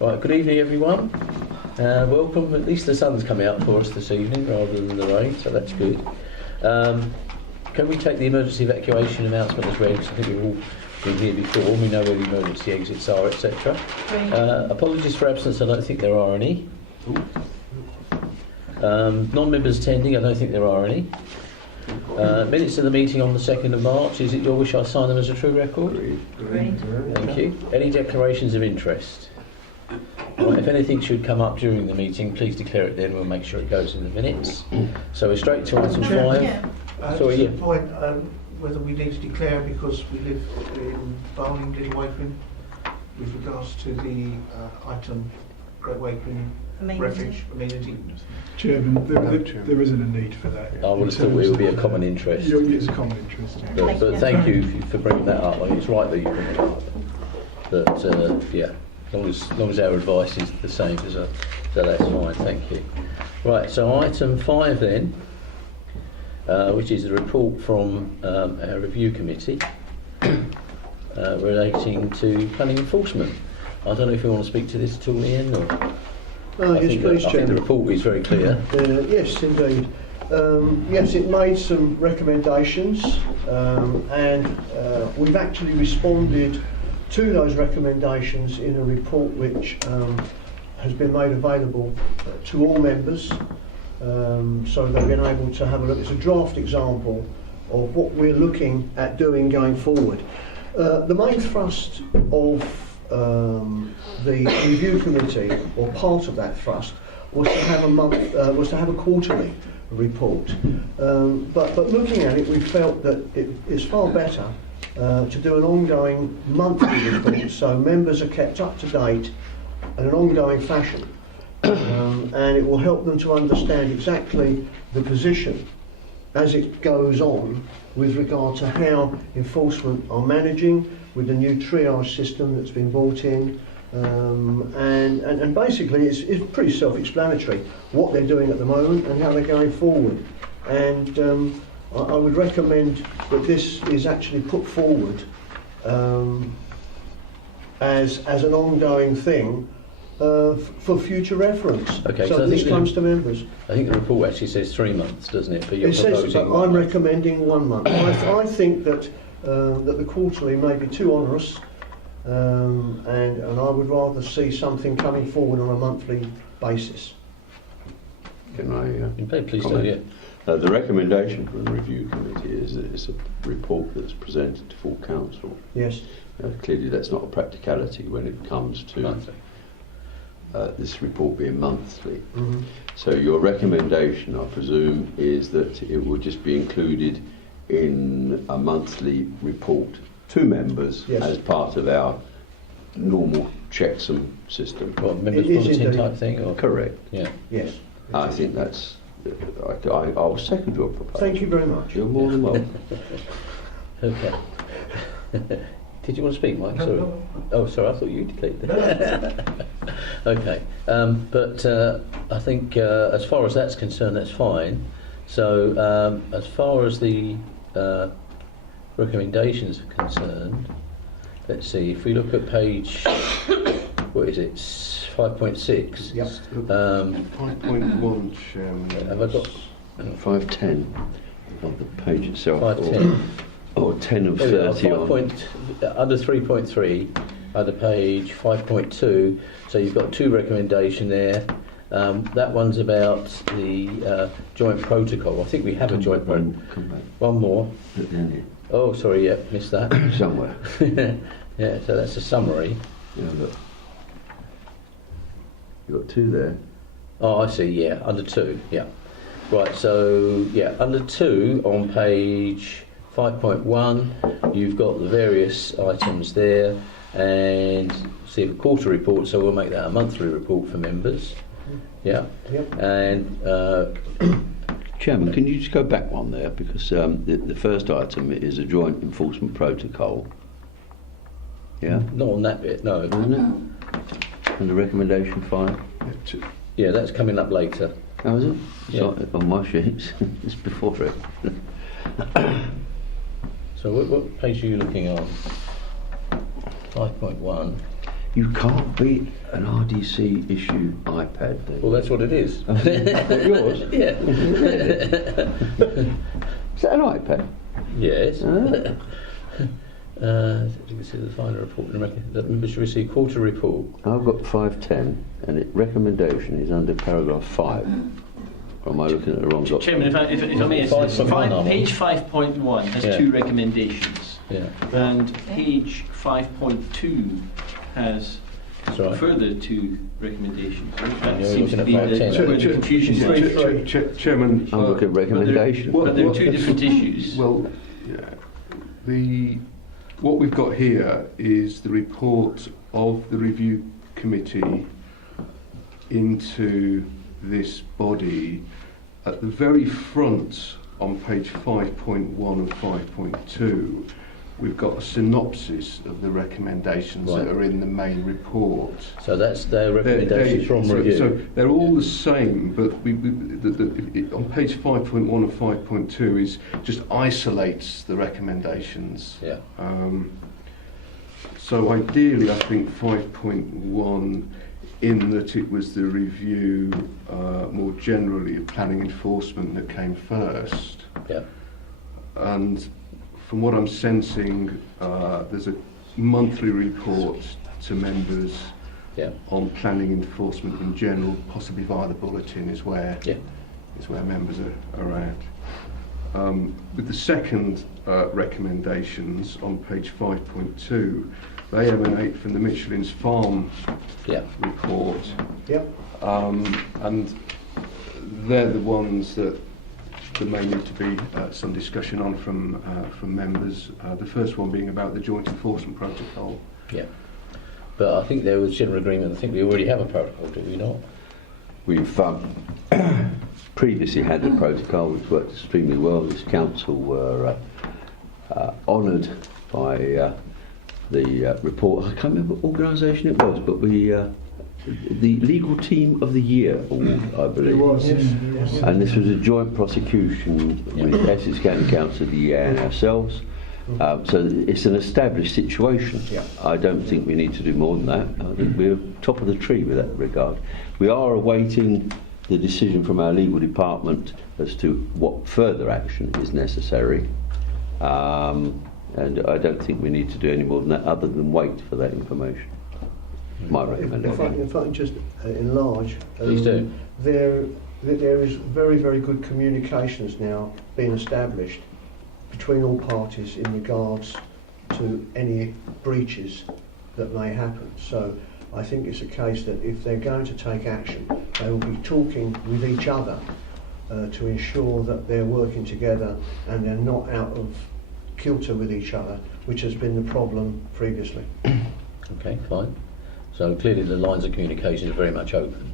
Right, good evening everyone. Welcome. At least the sun's coming out for us this evening rather than the rain, so that's good. Can we take the emergency evacuation announcement as read? Because I think we've all been here before and we know where the emergency exits are, etc. Apologies for absence, I don't think there are any. Non-members attending, I don't think there are any. Minutes of the meeting on the 2nd of March, is it your wish I sign them as a true record? Agreed. Thank you. Any declarations of interest? Right, if anything should come up during the meeting, please declare it then, we'll make sure it goes in the minutes. So we're straight to item 5. Sorry, just yeah. a point, whether we need to declare because we live in Barling, Little Wakeling, with regards to the item Great Wakeling Refuge Amenity. Chairman, there isn't a need for that. I would have thought it would be a common interest. It's a common interest. But thank you for bringing that up. I mean, it's right that you bring it up. But yeah, as long as our advice is the same, so that's fine. Thank you. Right, so item 5 then, which is a report from our review committee relating to planning enforcement. I don't know if you want to speak to this at all, Ian, or... Yes, please, I think the Chairman. report is very clear. Yes, indeed. Yes, it made some recommendations, and we've actually responded to those recommendations in a report which has been made available to all members, so they've been able to have a look. It's a draft example of what we're looking at doing going forward. The main thrust of the review committee, or part of that thrust, was to have a quarterly report. But looking at it, we felt that it is far better to do an ongoing monthly report, so members are kept up to date in an ongoing fashion, and it will help them to understand exactly the position as it goes on with regard to how enforcement are managing with the new triage system that's been brought in, and basically it's pretty self-explanatory what they're doing at the moment and how they're going forward. And I would recommend that this is actually put forward as an ongoing thing for future reference. Okay, so this comes to members. I think the report actually says 3 months, doesn't it? But you're It says, proposing but I'm recommending 1 month. I think that the quarterly may be too onerous, and I would rather see something coming forward on a monthly basis. Can I? Please do, comment? yeah. The recommendation from the review committee is that it's a report that's presented to full council. Yes. Clearly, that's not a practicality when it comes to this report being monthly. Mm-hmm. So your recommendation, I presume, is that it will just be included in a monthly report to members as part of our normal checksum system. What, members' It is bulletin indeed. type thing? Or? Correct. Yeah. Yes. I think that's. I'll second your proposal. Thank you very much. You're more than welcome. Okay. Did you want to speak, Mike? Sorry. No. Oh, sorry, I thought you declared that. Okay. But I think as far as that's concerned, that's fine. So as far as the recommendations are concerned, let's see, if we look at page, what is it, 5.6? Yep. 5.1, Chairman. Have I got 510 of the page itself. 510? Or 10 of There we are, 30 on. under 3.3, under page 5.2, so you've got 2 recommendations there. That one's about the joint protocol. I think we have a joint protocol. Come back. One more. At the end Oh, sorry, yeah, missed that. here. Somewhere. Yeah, so that's a summary. Yeah, look. You've got 2 there. Oh, I see, yeah, under 2, yeah. Right, so, yeah, under 2 on page 5.1, you've got the various items there, and see a quarter report, so we'll make that a monthly report for members. Yeah. Yep. And Chairman, can you just go back one there? Because the first item is a joint enforcement protocol. Yeah? not on that bit, no. Isn't it? And the recommendation 5? Yeah, that's coming up later. How is it? It's Yeah. not on my sheets. It's before it. So what page are you looking on? 5.1. You can't beat an RDC issue iPad. Well, that's what it is. Yours? Yeah. Is that an iPad? Yes. Ah. You can see the final report. That members should receive quarter report. I've got 510, and recommendation is under paragraph 5. Or am I looking at the wrong document? Chairman, if I may, page 5.1 has Yeah. 2 recommendations, Yeah, and page 5.2 has that's right. further 2 recommendations. That You're seems to looking be at the 5.10. where the confusion is. Chairman, I'm looking at recommendation. Well, But there are 2 different issues. well, yeah, what we've got here is the report of the review committee into this body. At the very front on page 5.1 and 5.2, we've got a synopsis of the recommendations Right. that are in the main report. So that's their recommendations from so, review. So they're all the same, but on page 5.1 and 5.2 is just isolates the recommendations. Yeah. So ideally, I think 5.1, in that it was the review more generally of planning enforcement that came first. Yeah. And from what I'm sensing, there's a monthly report to members Yeah. on planning enforcement in general, possibly via the bulletin is where members are at. With the second recommendations on page 5.2, they emanate from the Michelin's Farm Yeah. report, Yep. and they're the ones that there may need to be some discussion on from members. The first one being about the joint enforcement protocol. Yeah. But I think there was general agreement. I think we already have a protocol, do we not? We've previously had a protocol which worked extremely well. This council were honoured by the report. I can't remember what organisation it was, but the Legal Team of the Year award, I believe. It was, Yes. And this was a joint prosecution with Essex County Council of the Year and ourselves. So it's an established situation. Yeah. I don't think we need to do more than that. I think we're top of the tree with that regard. We are awaiting the decision from our legal department as to what further action is necessary. And I don't think we need to do any more than that other than wait for that information. My recommendation. If I can just enlarge. Please do. There is very, very good communications now being established between all parties in regards to any breaches that may happen. So I think it's a case that if they're going to take action, they will be talking with each other to ensure that they're working together and they're not out of kilter with each other, which has been the problem previously. Okay, fine. So clearly the lines of communication is very much open.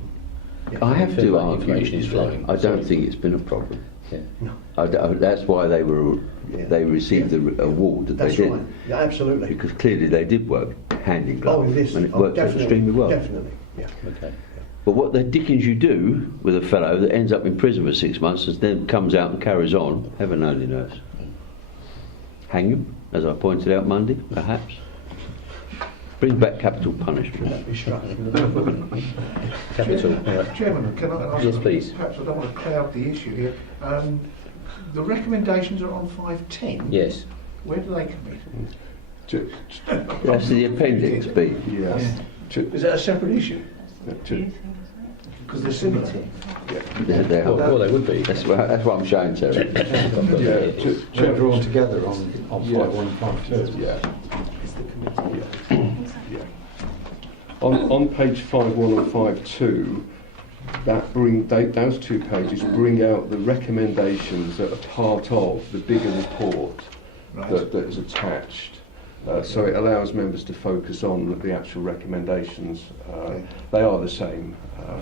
I have Feel to like argue. information is flowing. I don't think it's been a problem. Yeah. That's why they were Yeah. they received the award that That's they did. right. Yeah, absolutely. Because clearly they did work hand in glove, Oh, this, and it oh, worked definitely, extremely well. Definitely, yeah. Okay. But what the dickens you do with a fellow that ends up in prison for 6 months and then comes out and carries on, heaven only knows. Hang him, as I pointed out Monday, perhaps. Bring back capital punishment. Be struck. Capital. All right. Chairman, can I ask? Yes, please. Perhaps I don't want to cloud the issue here. The recommendations are on 510. Yes. Where do they come in? That's the appendix B. Yes. Is that a separate issue? Because they're similar. They are. Well, they would be. That's what I'm showing, Terry. They're drawn together on 5.1, 5.2. Yeah. On page 5.1 and 5.2, those 2 pages bring out the recommendations that are part of the bigger report Right. that is attached. So it allows members to focus on the actual recommendations. Okay. They are the same.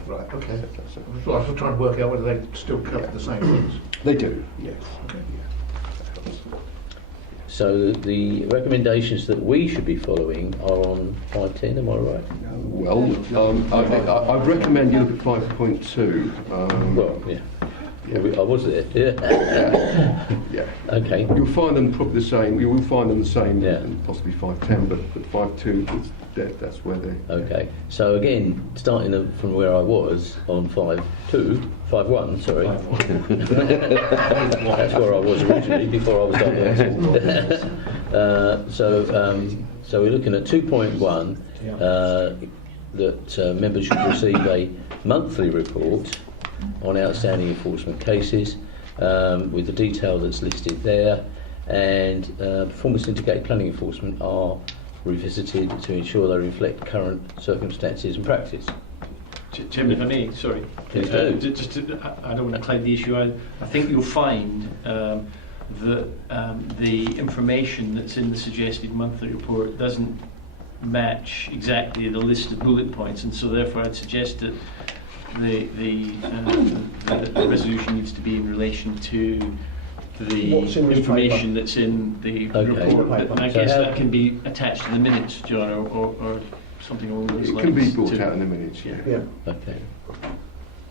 Right, okay. That's it. I was trying to work out whether they still cover the same things. They do, yes. Okay. So the recommendations that we should be following are on 510, am I right? Well, I'd recommend you look at 5.2. Well, yeah. I was there. Yeah. Yeah. Okay. You'll find them probably the same. You will find them the same, Yeah. and possibly 510, but 52, that's where they. Okay. So again, starting from where I was on 5.1, sorry. That's where I was originally before I was diagnosed. So we're looking at 2.1 that members should receive a monthly report on outstanding enforcement cases with the detail that's listed there, and performance indicated planning enforcement are revisited to ensure they reflect current circumstances and practice. Chairman, if I may, sorry. Please do. I don't want to cloud the issue. I think you'll find that the information that's in the suggested monthly report doesn't match exactly the list of bullet points, and so therefore I'd suggest that the resolution needs to be in relation to the information that's in the report. But I guess that can be attached to the minutes, John, or something along those lines. It can be brought out in the minutes, yeah. Okay.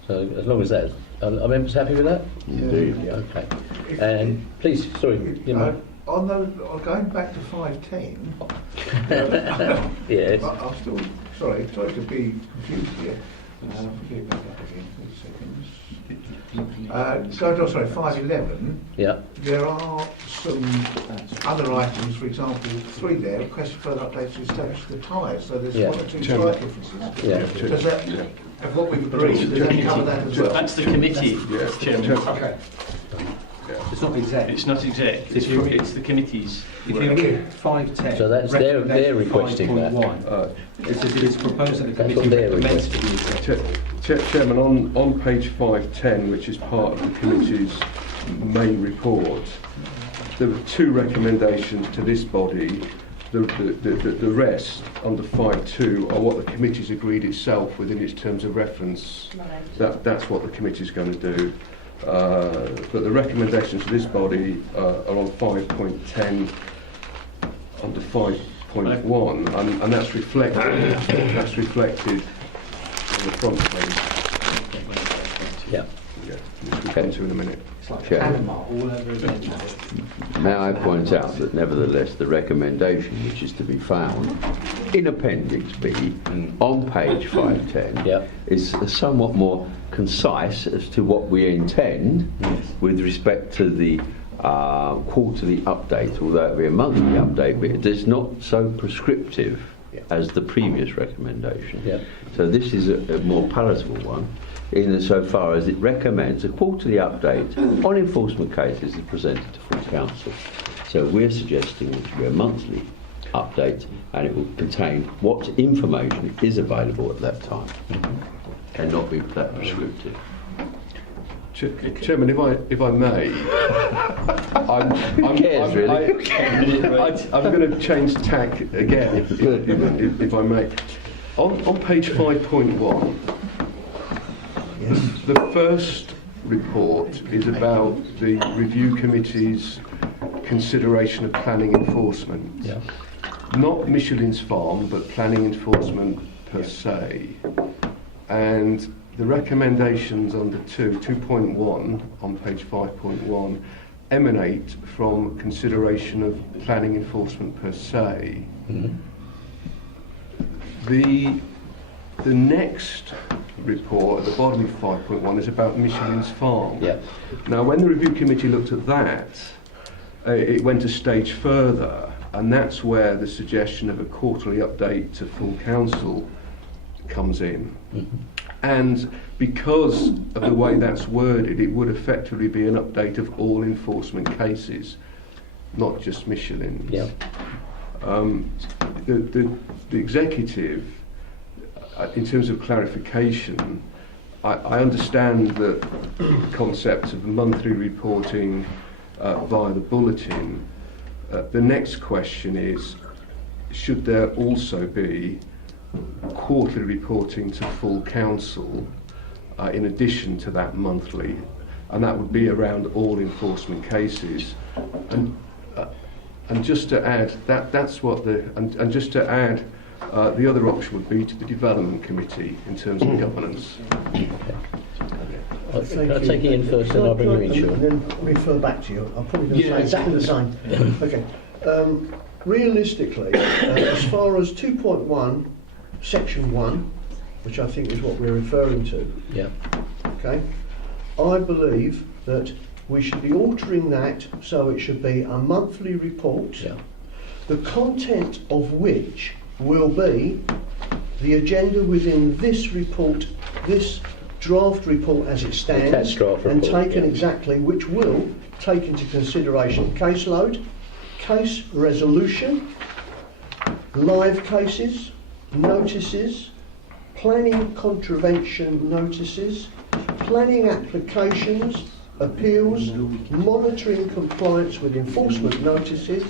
So as long as that, are members happy with that? Indeed. Okay. And please, sorry. Going back to 510. Yes. I'm still sorry to be confused here. Forget back up again. 2 seconds. Sorry, 511. Yeah. There are some other items, for example, 3 there. Request further updates to establish the tyres. So there's 1 or 2 slight differences. Yeah. Does that, of what we've agreed, does that cover that as well? That's the committee, Chairman. Okay. It's not exact. It's not exec. It's the committee's. If you look at 510, So that's they're requesting that. 5.1, it says it is proposed that the That's what committee they're recommends to the executive. Chairman, on page 510, which is part of the committee's main report, there were 2 recommendations to this body. The rest, under 5.2, are what the committee's agreed itself within its terms of reference. That's what the committee's going to do. But the recommendations to this body are on 5.10 under 5.1, and that's reflected on the front page. Yeah. Yeah, which we'll come to in a minute. It's like Chair. Panama all over again. May I point out that nevertheless the recommendation which is to be found in Appendix B on page 510 is somewhat more concise as to what we intend with respect to the quarterly update, although it be a monthly update, but it is not so prescriptive as the previous recommendation. So this is a more palatable one, insofar as it recommends a quarterly update on enforcement cases is presented to full council. So we're suggesting it to be a monthly update, and it will contain what information is available at that time, and not be that prescriptive. Chairman, if I may, I'm going to change tack again, if I may. On page 5.1, the first report is about the review committee's consideration of planning enforcement. Not Michelin's Farm, but planning enforcement per se. And the recommendations under 2.1 on page 5.1 emanate from consideration of planning enforcement per se. The next report at the bottom of 5.1 is about Michelin's Farm. Now, when the review committee looked at that, it went a stage further, and that's where the suggestion of a quarterly update to full council comes in. And because of the way that's worded, it would effectively be an update of all enforcement cases, not just Michelin's. The executive, in terms of clarification, I understand the concept of monthly reporting via the bulletin. The next question is, should there also be quarterly reporting to full council in addition to that monthly? And that would be around all enforcement cases. And just to add, that's what the other option would be to the development committee in terms of governance. Can I take you in first and I'll bring you in, Sean? And then refer back to you. I'm probably going to say exactly the same. Okay. Realistically, as far as 2.1, section 1, which I think is what we're referring to, Yeah. okay, I believe that we should be altering that so it should be a monthly report, Yeah. the content of which will be the agenda within this report, this draft report as it stands, Attached draft and report, taken yeah. exactly, which will take into consideration caseload, case resolution, live cases, notices, planning contravention notices, planning applications, appeals, monitoring compliance with enforcement notices,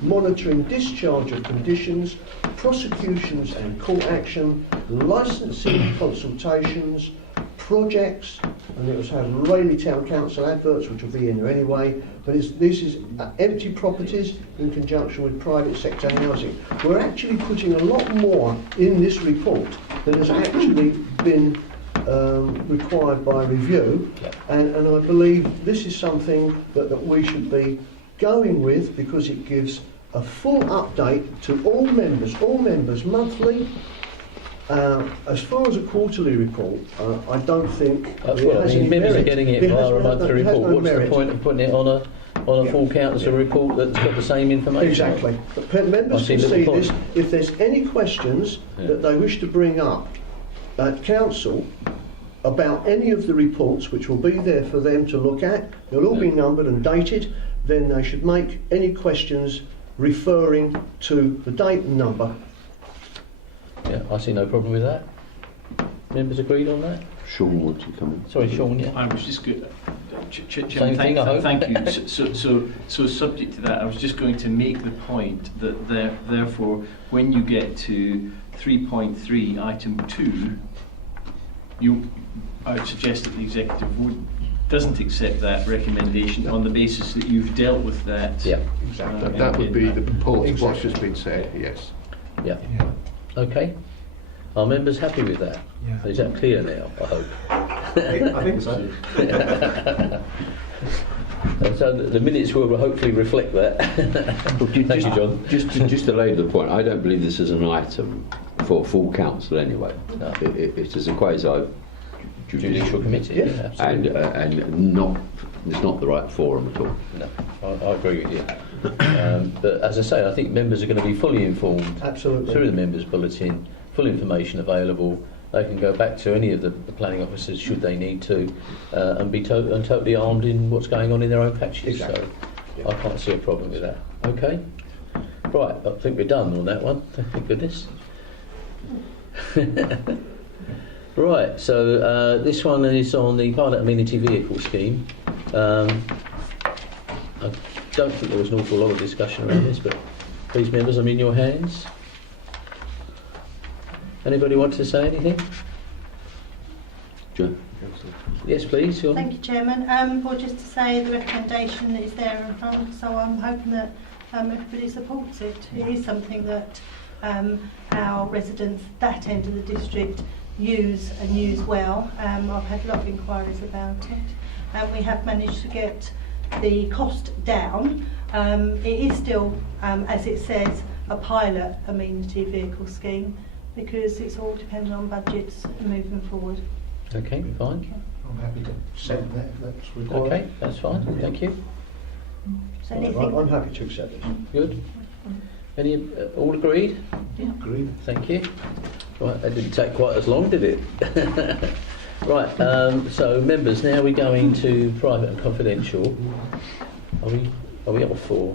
monitoring discharge of conditions, prosecutions and court action, licensing consultations, projects, and it was have Rayleigh Town Council adverts, which will be in there anyway, but this is empty properties in conjunction with private sector housing. We're actually putting a lot more in this report than has actually been required by review, and I believe this is something that we should be going with, because it gives a full update to all members monthly. As far as a quarterly report, I don't think That's it what I has mean. any Members are merit. getting it It has via a no- monthly it has report. no What's the merit. point of putting it on a Yeah. full council report that's got the same information? Exactly. But members I see can little see point. this. If there's any questions Yeah. that they wish to bring up at council about any of the reports, which will be there for them to look at, they'll all be numbered and dated, then they should make any questions referring to the date and number. Yeah, I see no problem with that. Members agreed on that? Sean wants to come in. Sorry, Sean, yeah. I was just good. Same thing, I hope. Thank you. So subject to that, I was just going to make the point that therefore, when you get to 3.3, item 2, I would suggest that the executive doesn't accept that recommendation on the basis that you've dealt with that. Yeah. Exactly. That would be the purport of what Exactly. has been said, yes. Yeah. Okay. Are members happy with that? Yeah. Is that clear now, I hope? I think so. So the minutes will hopefully reflect that. Thank you, John. Just to lay the point, I don't believe this is an item for full council anyway. No. It is a quasi Judicial committee, Yeah. yeah, absolutely. and it's not the right forum at all. No, I agree with you. But as I say, I think members are going to be fully informed Absolutely. through the members' bulletin, full information available. They can go back to any of the planning officers should they need to, and be totally armed in what's going on in their own patches. Exactly. So I can't see a problem with that. Okay, right. I think we're done on that one. Thank goodness. Right. So this one is on the pilot amenity vehicle scheme. I don't think there was an awful lot of discussion around this, but please, members, I'm in your hands. Anybody want to say anything? Jo? Yes, please. Sean. Thank you, Chairman. Well, just to say the recommendation is there in front, so I'm hoping that everybody supports it. It is something that our residents that end of the district use and use well. I've had a lot of inquiries about it. We have managed to get the cost down. It is still, as it says, a pilot amenity vehicle scheme, because it's all dependent on budgets moving forward. Okay, fine. I'm happy to send that if that's required. Okay, that's fine. Thank you. So I'm anything, happy to accept this. Good. Any all agreed? Agreed. Thank you. Right, that didn't take quite as long, did it? Right. So members, now we're going to private and confidential. Are we off for?